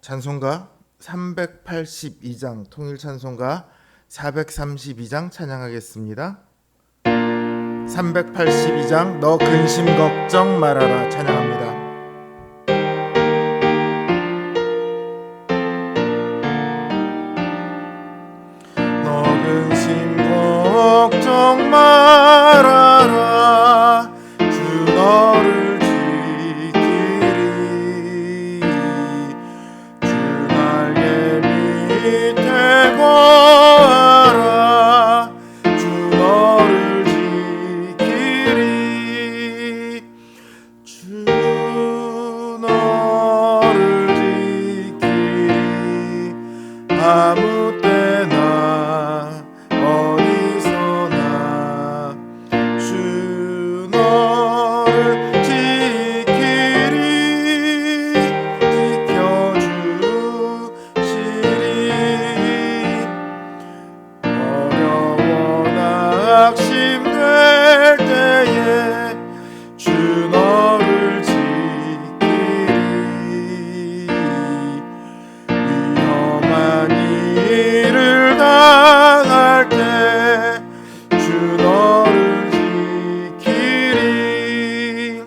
찬송가 382장 통일 찬송가 432장 찬양하겠습니다. 382장 너 근심 걱정 말아라 찬양합니다. 너 근심 걱정 말아라 주 너를 지키리 주 날개 밑에 거하라 주 너를 지키리 주 너를 지키리 아무 때나 어디서나 주 너를 지키리 지켜주시리 어려워 낙심될 때에 주 너를 지키리 위험한 일을 당할 때 주 너를 지키리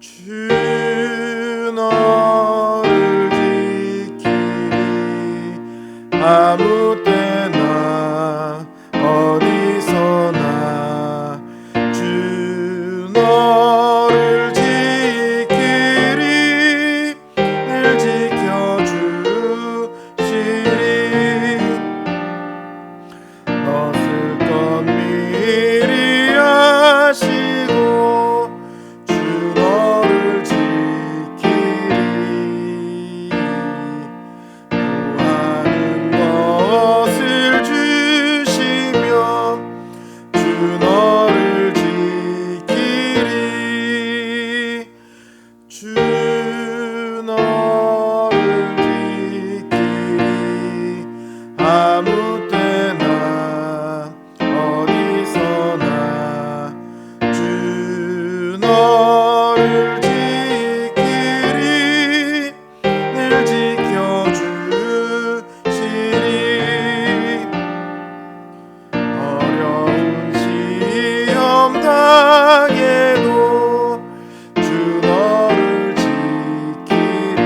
주 너를 지키리 아무 때나 어디서나 주 너를 지키리 늘 지켜주시리 너 쓸 것 미리 아시고 주 너를 지키리 구하는 것을 주시며 주 너를 지키리 주 너를 지키리 아무 때나 어디서나 주 너를 지키리 늘 지켜주시리 어려운 시험 당해도 주 너를 지키리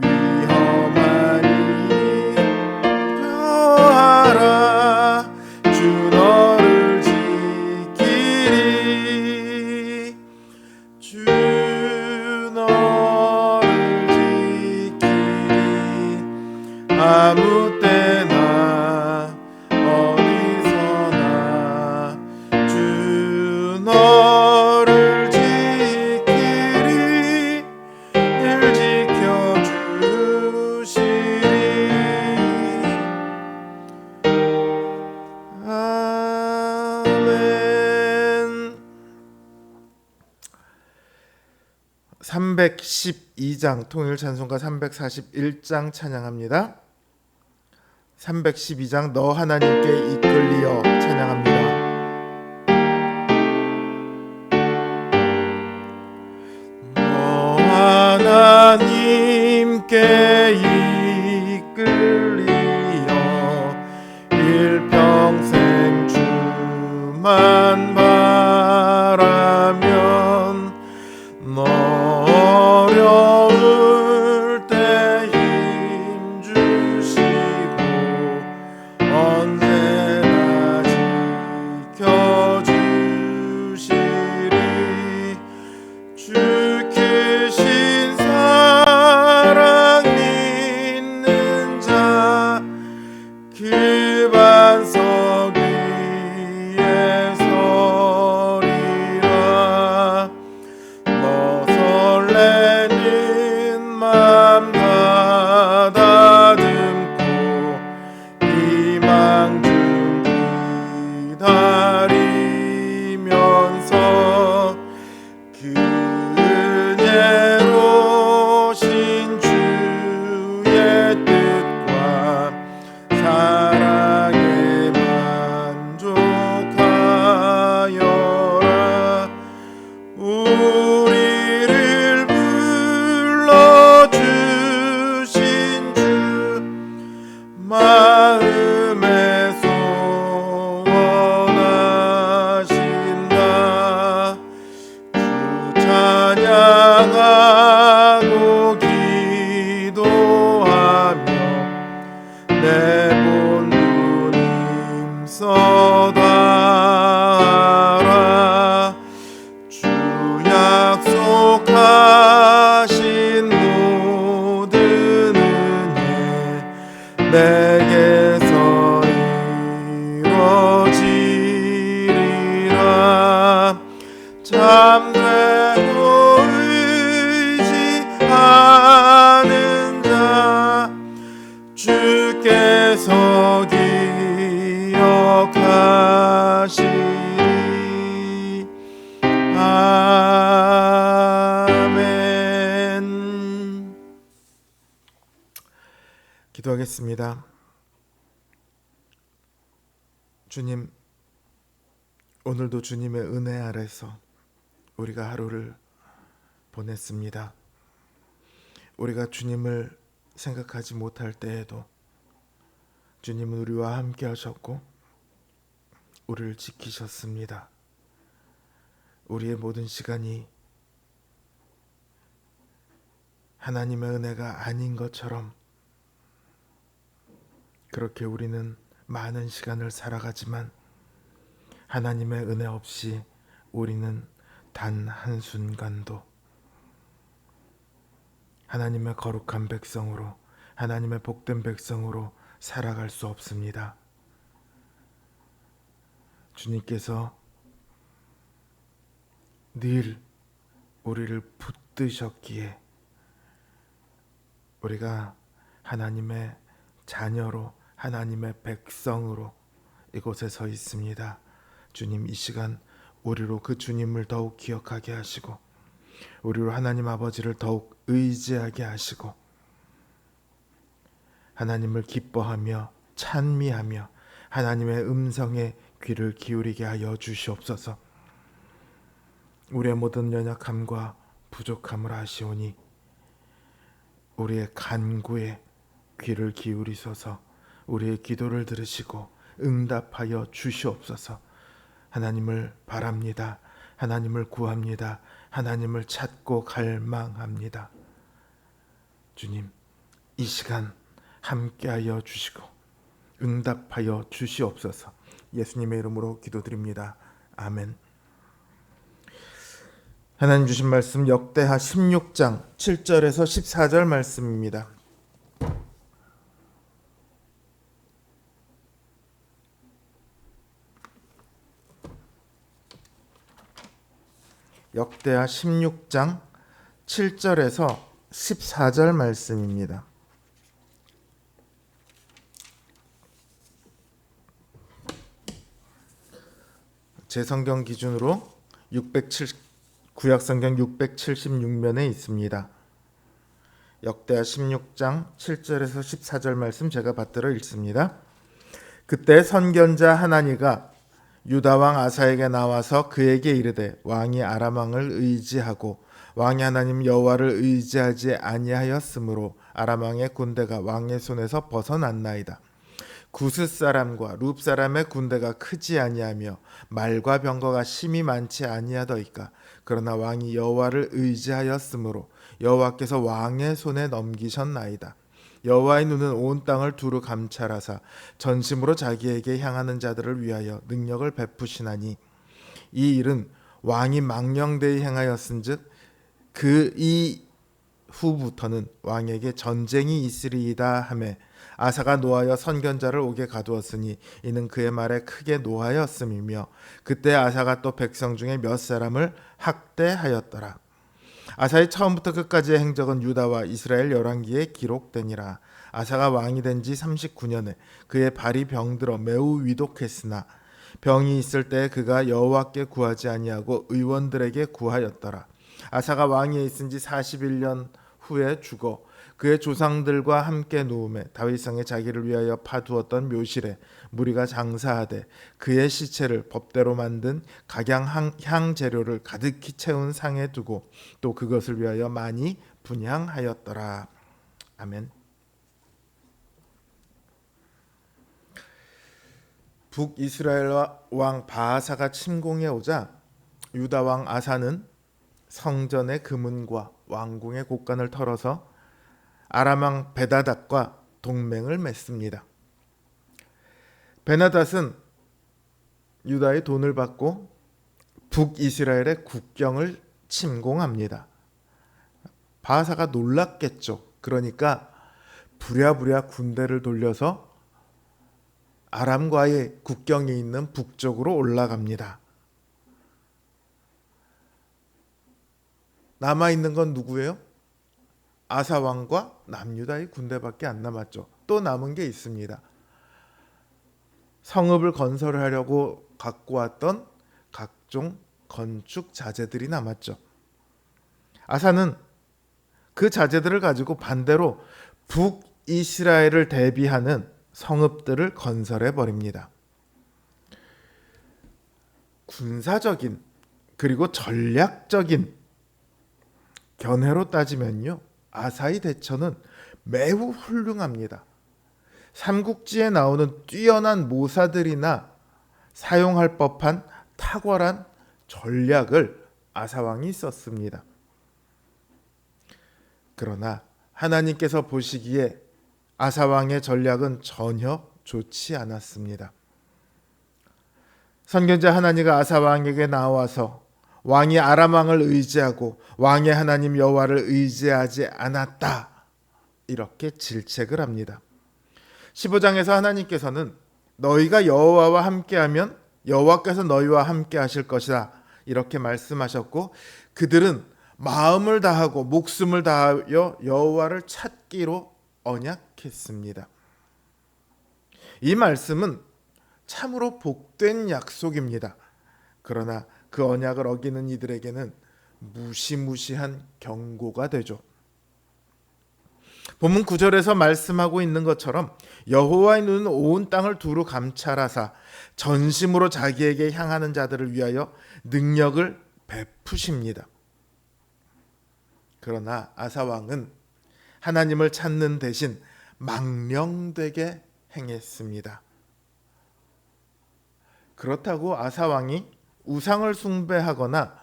위험한 일 구하라 주 너를 지키리 주 너를 지키리 아무 때나 어디서나 주 너를 지키리 늘 지켜주시리 아멘. 312장 통일 찬송가 341장 찬양합니다. 312장 너 하나님께 이끌리어 찬양합니다. 너 하나님께 이끌리어 일평생 주만 바라면 너 어려울 때 힘 주시고 언제나 지켜주시리 주 크신 사랑 기도하겠습니다. 주님, 오늘도 주님의 은혜 아래서 우리가 하루를 보냈습니다. 우리가 주님을 생각하지 못할 때에도 주님은 우리와 함께 하셨고 우리를 지키셨습니다. 우리의 모든 시간이 하나님의 은혜가 아닌 것처럼 그렇게 우리는 많은 시간을 살아가지만 하나님의 은혜 없이 우리는 단 한순간도 하나님의 거룩한 백성으로, 하나님의 복된 백성으로 살아갈 수 없습니다. 주님께서 늘 우리를 붙드셨기에 우리가 하나님의 자녀로, 하나님의 백성으로 이곳에 서 있습니다. 주님, 이 시간 우리로 그 주님을 더욱 기억하게 하시고 우리로 하나님 아버지를 더욱 의지하게 하시고 하나님을 기뻐하며 찬미하며 하나님의 음성에 귀를 기울이게 하여 주시옵소서. 우리의 모든 연약함과 부족함을 아시오니 우리의 간구에 귀를 기울이소서. 우리의 기도를 들으시고 응답하여 주시옵소서. 하나님을 바랍니다. 하나님을 구합니다. 하나님을 찾고 갈망합니다. 주님, 이 시간 함께하여 주시고 응답하여 주시옵소서. 예수님의 이름으로 기도드립니다. 아멘. 하나님 주신 말씀 역대하 16장 7절에서 14절 말씀입니다. 역대하 16장 7절에서 14절 말씀입니다. 제 성경 기준으로 구약성경 676면에 있습니다. 역대하 16장 7절에서 14절 말씀 제가 받들어 읽습니다. 그때 선견자 하나니가 유다 왕 아사에게 나와서 그에게 이르되 왕이 아람 왕을 의지하고 왕이 하나님 여호와를 의지하지 아니하였으므로 아람 왕의 군대가 왕의 손에서 벗어났나이다. 구스 사람과 룹 사람의 군대가 크지 아니하며 말과 병거가 심히 많지 아니하더이까. 그러나 왕이 여호와를 의지하였으므로 여호와께서 왕의 손에 넘기셨나이다. 여호와의 눈은 온 땅을 두루 감찰하사 전심으로 자기에게 향하는 자들을 위하여 능력을 베푸시나니 이 일은 왕이 망령되이 행하였은즉 그 이후부터는 왕에게 전쟁이 있으리이다 하매 아사가 노하여 선견자를 옥에 가두었으니 이는 그의 말에 크게 노하였음이며 그때 아사가 또 백성 중에 몇 사람을 학대하였더라. 아사의 처음부터 끝까지의 행적은 유다와 이스라엘 열왕기에 기록되니라. 아사가 왕이 된 지 39년에 그의 발이 병들어 매우 위독했으나 병이 있을 때 그가 여호와께 구하지 아니하고 의원들에게 구하였더라. 아사가 왕위에 있은 지 41년 후에 죽어 그의 조상들과 함께 누움에 다윗성에 자기를 위하여 파두었던 묘실에 무리가 장사하되 그의 시체를 법대로 만든 각양 재료를 가득히 채운 상에 두고 또 그것을 위하여 많이 분향하였더라. 아멘. 북이스라엘 왕 바하사가 침공해 오자 유다 왕 아사는 성전의 금은과 왕궁의 곡간을 털어서 아람 왕 베다닷과 동맹을 맺습니다. 베나닷은 유다의 돈을 받고 북이스라엘의 국경을 침공합니다. 바하사가 놀랐겠죠. 그러니까 부랴부랴 군대를 돌려서 아람과의 국경에 있는 북쪽으로 올라갑니다. 남아있는 건 누구예요? 아사 왕과 남유다의 군대밖에 안 남았죠. 또 남은 게 있습니다. 성읍을 건설하려고 갖고 왔던 각종 건축 자재들이 남았죠. 아사는 그 자재들을 가지고 반대로 이스라엘을 대비하는 성읍들을 건설해 버립니다. 군사적인 그리고 전략적인 견해로 따지면요, 아사의 대처는 매우 훌륭합니다. 삼국지에 나오는 뛰어난 모사들이나 사용할 법한 탁월한 전략을 아사왕이 썼습니다. 그러나 하나님께서 보시기에 아사왕의 전략은 전혀 좋지 않았습니다. 선견자 하나니가 아사왕에게 나와서 왕이 아람 왕을 의지하고 왕의 하나님 여호와를 의지하지 않았다, 이렇게 질책을 합니다. 15장에서 하나님께서는 너희가 여호와와 함께하면 여호와께서 너희와 함께 하실 것이다, 이렇게 말씀하셨고, 그들은 마음을 다하고 목숨을 다하여 여호와를 찾기로 언약했습니다. 이 말씀은 참으로 복된 약속입니다. 그러나 그 언약을 어기는 이들에게는 무시무시한 경고가 되죠. 본문 9절에서 말씀하고 있는 것처럼 여호와의 눈은 온 땅을 두루 감찰하사 전심으로 자기에게 향하는 자들을 위하여 능력을 베푸십니다. 그러나 아사 왕은 하나님을 찾는 대신 망령되게 행했습니다. 그렇다고 아사 왕이 우상을 숭배하거나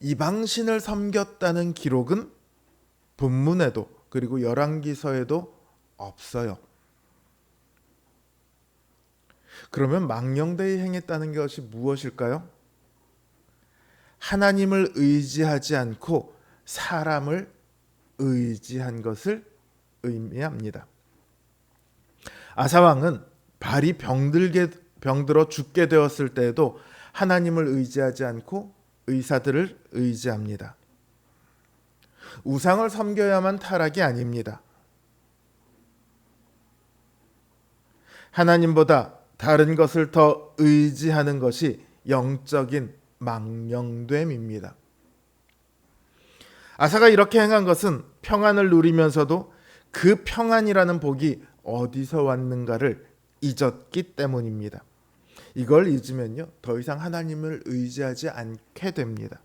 이방신을 섬겼다는 기록은 본문에도 그리고 열왕기서에도 없어요. 그러면 망령되이 행했다는 것이 무엇일까요? 하나님을 의지하지 않고 사람을 의지한 것을 의미합니다. 아사왕은 발이 병들어 죽게 되었을 때에도 하나님을 의지하지 않고 의사들을 의지합니다. 우상을 섬겨야만 타락이 아닙니다. 하나님보다 다른 것을 더 의지하는 것이 영적인 망령됨입니다. 아사가 이렇게 행한 것은 평안을 누리면서도 그 평안이라는 복이 어디서 왔는가를 잊었기 때문입니다. 이걸 잊으면요, 더 이상 하나님을 의지하지 않게 됩니다.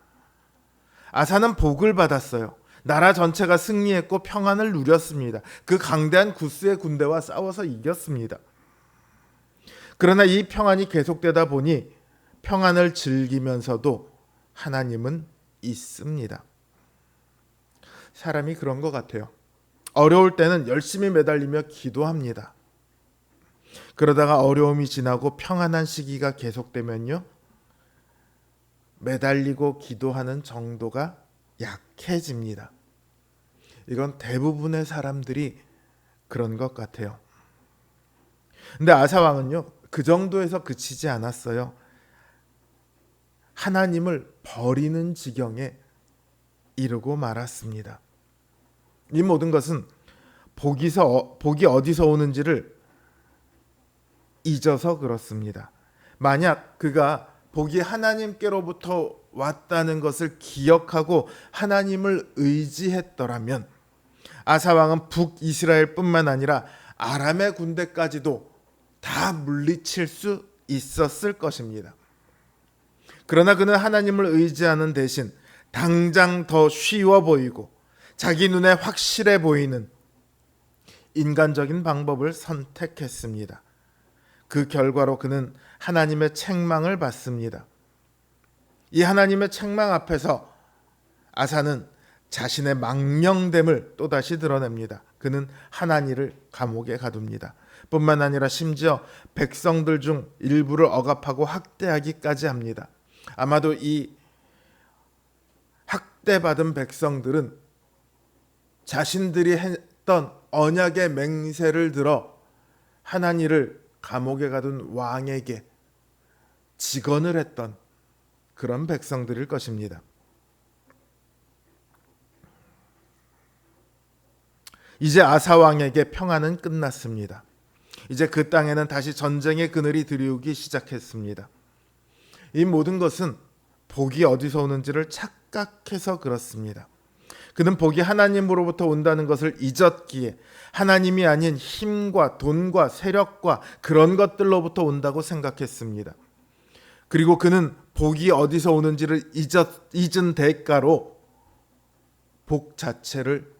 아사는 복을 받았어요. 나라 전체가 승리했고 평안을 누렸습니다. 그 강대한 구스의 군대와 싸워서 이겼습니다. 그러나 이 평안이 계속되다 보니 평안을 즐기면서도 하나님은 있습니다. 사람이 그런 것 같아요. 어려울 때는 열심히 매달리며 기도합니다. 그러다가 어려움이 지나고 평안한 시기가 계속되면요, 매달리고 기도하는 정도가 약해집니다. 이건 대부분의 사람들이 그런 것 같아요. 근데 아사 왕은요, 그 정도에서 그치지 않았어요. 하나님을 버리는 지경에 이르고 말았습니다. 이 모든 것은 복이 어디서 오는지를 잊어서 그렇습니다. 만약 그가 복이 하나님께로부터 왔다는 것을 기억하고 하나님을 의지했더라면 아사 왕은 북이스라엘뿐만 아니라 아람의 군대까지도 다 물리칠 수 있었을 것입니다. 그러나 그는 하나님을 의지하는 대신 당장 더 쉬워 보이고 자기 눈에 확실해 보이는 인간적인 방법을 선택했습니다. 그 결과로 그는 하나님의 책망을 받습니다. 이 하나님의 책망 앞에서 아사는 자신의 망령됨을 또다시 드러냅니다. 그는 하나니를 감옥에 가둡니다. 뿐만 아니라 심지어 백성들 중 일부를 억압하고 학대하기까지 합니다. 아마도 이 학대받은 백성들은 자신들이 했던 언약의 맹세를 들어 하나니를 감옥에 가둔 왕에게 직언을 했던 그런 백성들일 것입니다. 이제 아사 왕에게 평안은 끝났습니다. 이제 그 땅에는 다시 전쟁의 그늘이 드리우기 시작했습니다. 이 모든 것은 복이 어디서 오는지를 착각해서 그렇습니다. 그는 복이 하나님으로부터 온다는 것을 잊었기에 하나님이 아닌 힘과 돈과 세력과 그런 것들로부터 온다고 생각했습니다. 그리고 그는 복이 어디서 오는지를 잊은 대가로 복 자체를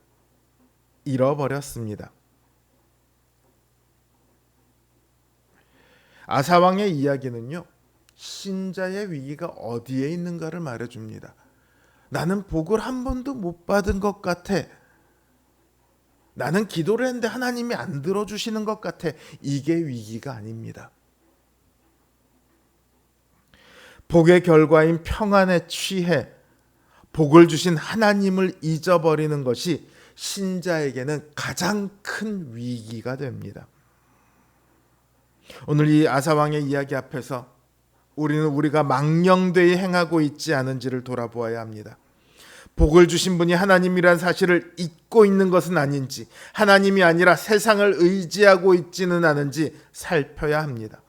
잃어버렸습니다. 아사왕의 이야기는요, 신자의 위기가 어디에 있는가를 말해줍니다. 나는 복을 한 번도 못 받은 것 같아. 나는 기도를 했는데 하나님이 안 들어주시는 것 같아. 이게 위기가 아닙니다. 복의 결과인 평안에 취해 복을 주신 하나님을 잊어버리는 것이 신자에게는 가장 큰 위기가 됩니다. 오늘 이 아사왕의 이야기 앞에서 우리는 우리가 망령되이 행하고 있지 않은지를 돌아보아야 합니다. 복을 주신 분이 하나님이란 사실을 잊고 있는 것은 아닌지, 하나님이 아니라 세상을 의지하고 있지는 않은지 살펴야 합니다.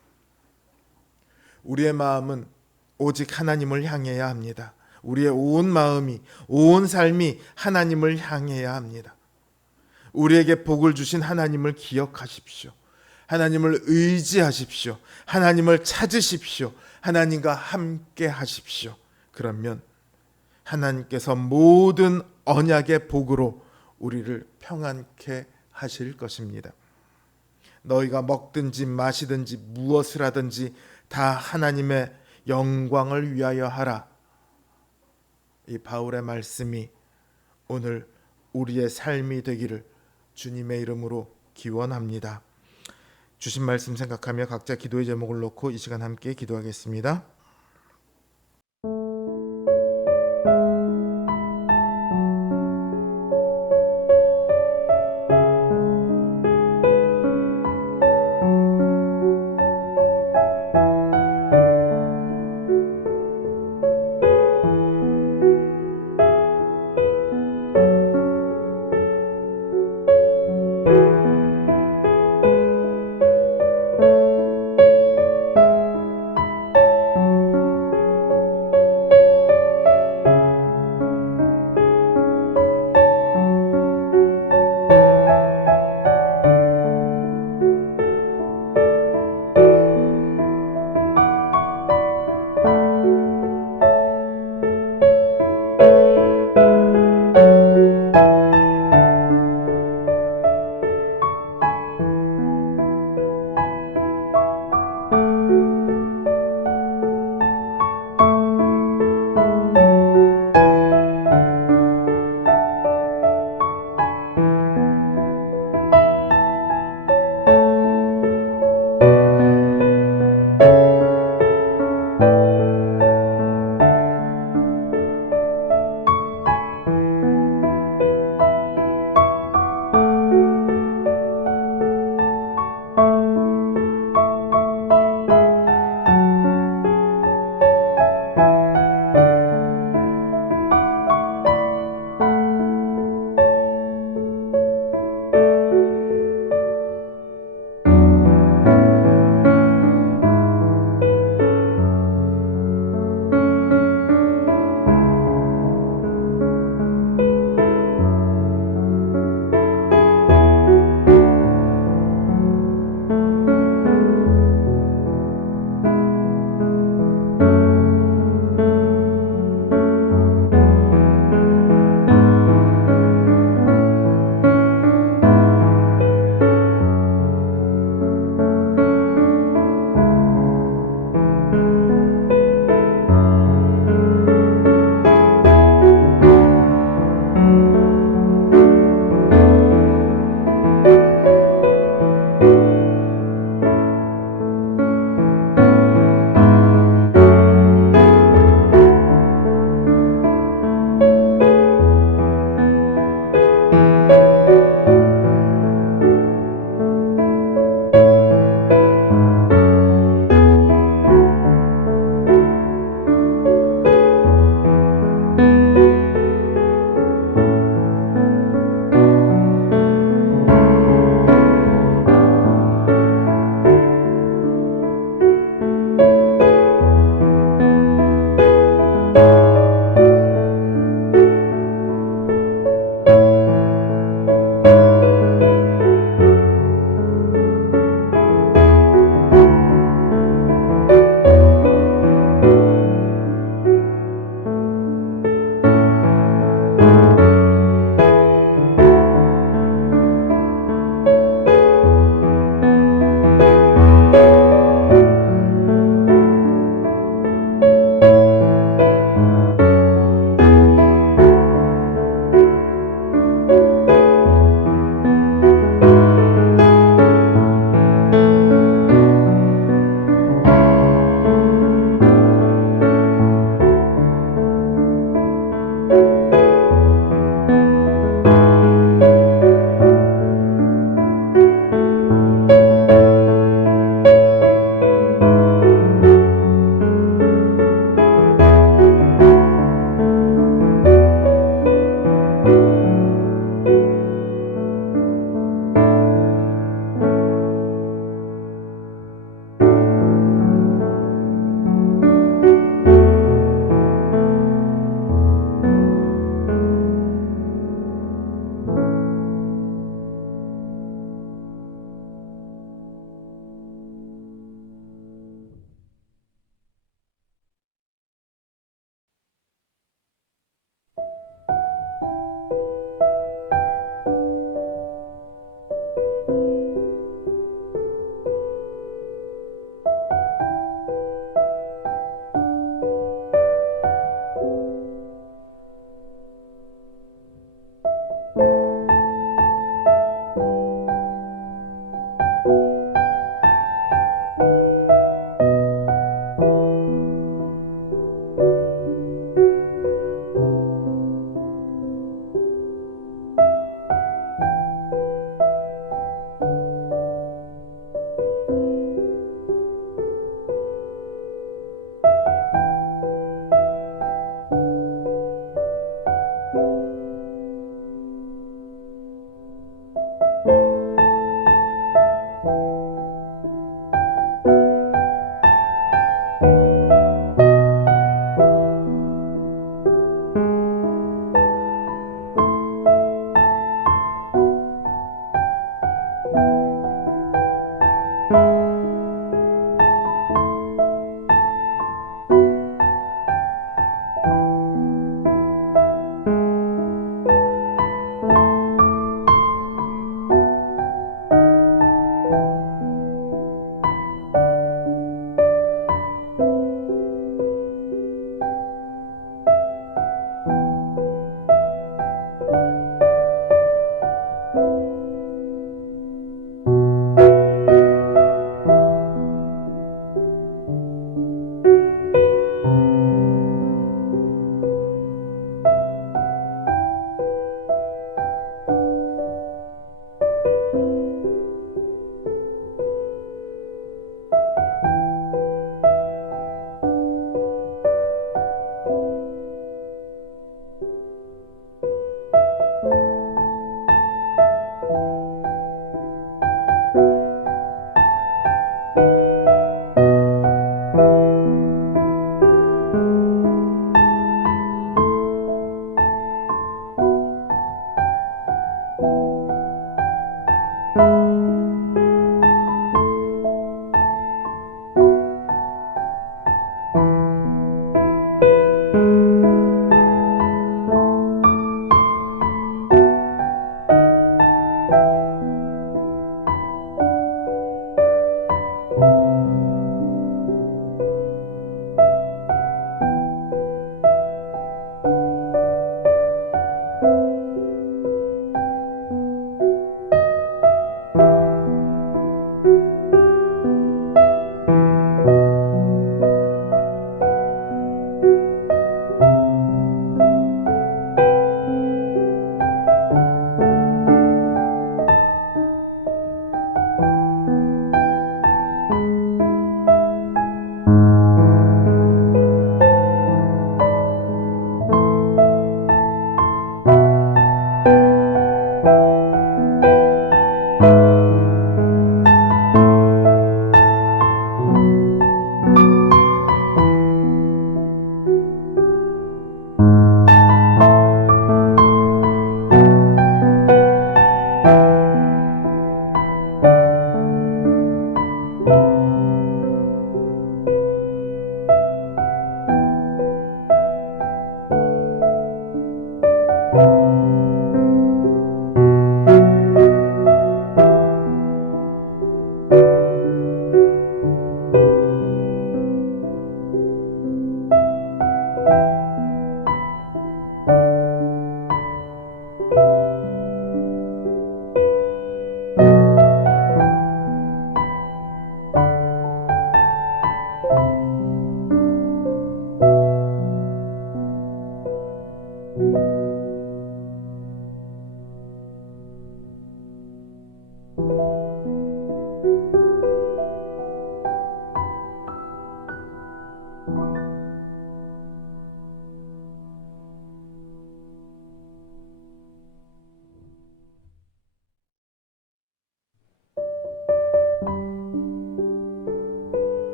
우리의 마음은 오직 하나님을 향해야 합니다. 우리의 온 마음이, 온 삶이 하나님을 향해야 합니다. 우리에게 복을 주신 하나님을 기억하십시오. 하나님을 의지하십시오. 하나님을 찾으십시오. 하나님과 함께 하십시오. 그러면 하나님께서 모든 언약의 복으로 우리를 평안케 하실 것입니다. 너희가 먹든지 마시든지 무엇을 하든지 다 하나님의 영광을 위하여 하라. 이 바울의 말씀이 오늘 우리의 삶이 되기를 주님의 이름으로 기원합니다. 주신 말씀 생각하며 각자 기도의 제목을 놓고 이 시간 함께 기도하겠습니다.